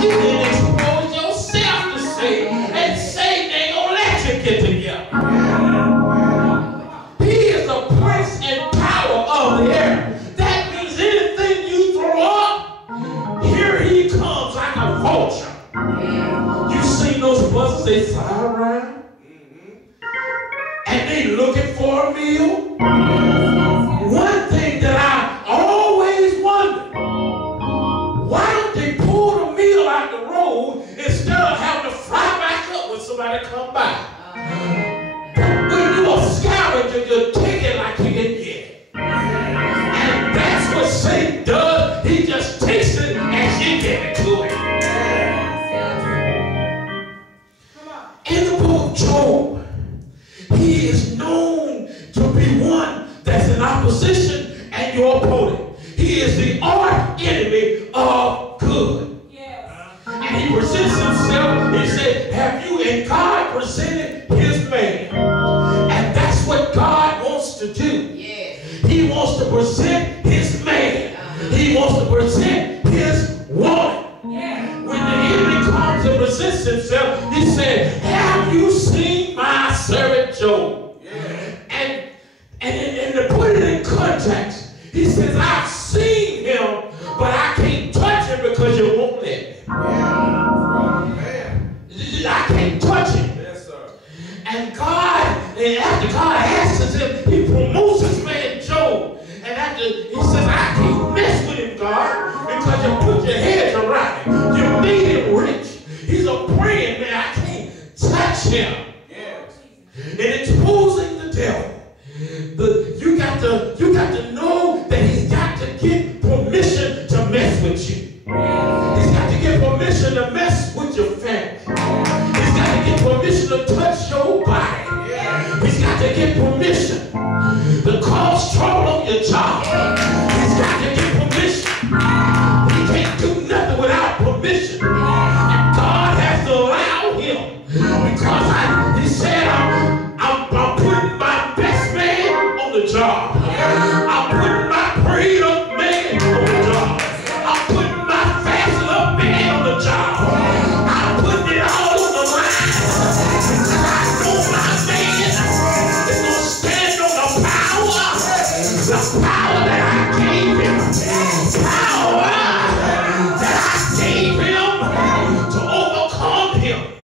You didn't expose yourself to Satan, and Satan ain't gonna let you get together. He is the prince and power of the air. That means anything you throw up, here he comes like a vulture. You seen those buses, they fly around, and they looking for a meal. One thing that I always wonder, why don't they pull the meal out the road instead of having to fly back up when somebody come by? When you're a scavenger, you take it like you can get it. And that's what Satan does. He just takes it and you give it to him. In the book of Job, he is known to be one that's in opposition and your opponent. He is the arch enemy of good. Yes. And he presents himself, he said, have you, and God presented his man. And that's what God wants to do. Yes. He wants to present his man. He wants to present his woman. Yes. When the enemy comes and presents himself, he said, have you seen my servant Job? Yes. And to put it in context, he says, I've seen him, but I can't touch him because you won't let me. I can't touch him. Yes, sir. And after God answers him, he promotes his man Job. And after he says, I can't mess with him, God, because you put your heads around him. You made him rich. He's a praying man. I can't touch him. Yes. And exposing the devil. You got to know that he's got to get permission to mess with you. He's got to get permission to mess with your family. He's got to get permission to touch your body. He's got to get permission to cause trouble on your job. He's got to get permission. He can't do nothing without permission. And God has to allow him, because he said, I'm putting my best man on the job. I'm putting